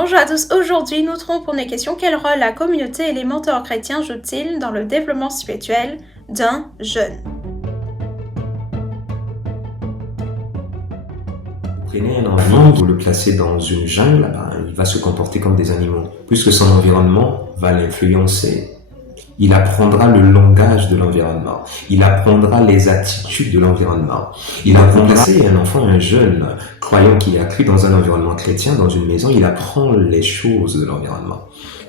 Bonjour à tous, aujourd'hui nous traitons pour une question: quel rôle la communauté et les mentors chrétiens jouent-ils dans le développement spirituel d'un jeune? Prenez un enfant, vous le placez dans une jungle, il va se comporter comme des animaux, puisque son environnement va l'influencer. Il apprendra le langage de l'environnement, il apprendra les attitudes de l'environnement. Il apprendra, placer un enfant, un jeune croyant qui a cru dans un environnement chrétien, dans une maison, il apprend les choses de l'environnement.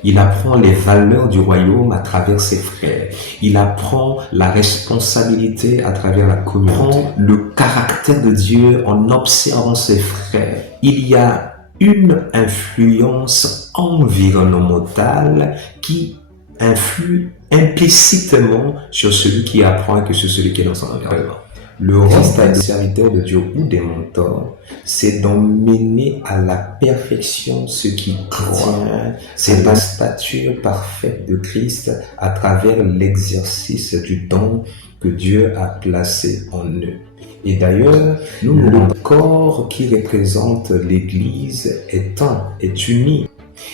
Il apprend les valeurs du royaume à travers ses frères. Il apprend la responsabilité à travers la communauté, le caractère de Dieu en observant ses frères. Il y a une influence environnementale qui influe implicitement sur celui qui apprend et que sur celui qui est dans son environnement. Le rôle des serviteurs de Dieu ou des mentors, c'est d'emmener à la perfection ceux qui croient. C'est la stature parfaite de Christ à travers l'exercice du don que Dieu a placé en eux. Et d'ailleurs, le corps qui représente l'Église est uni.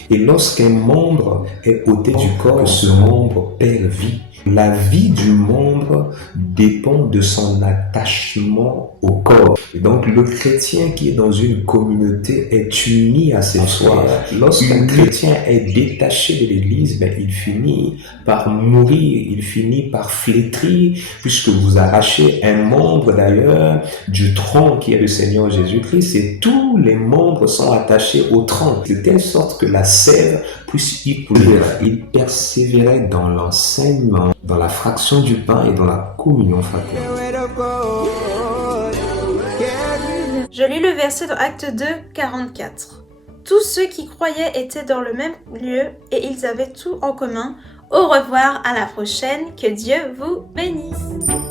Et lorsqu'un membre est ôté du corps, ce membre perd vie. La vie du membre dépend de son attachement au corps. Et donc le chrétien qui est dans une communauté est uni à ses frères. Lorsqu'un chrétien est détaché de l'Église, il finit par mourir, il finit par flétrir, puisque vous arrachez un membre d'ailleurs du tronc qui est le Seigneur Jésus-Christ, et tous les membres sont attachés au tronc, de telle sorte que la sève puisse y couler. Il persévérait dans l'enseignement, dans la fraction du pain et dans la communion fraternelle. Je lis le verset dans Actes 2, 44. Tous ceux qui croyaient étaient dans le même lieu et ils avaient tout en commun. Au revoir, à la prochaine, que Dieu vous bénisse.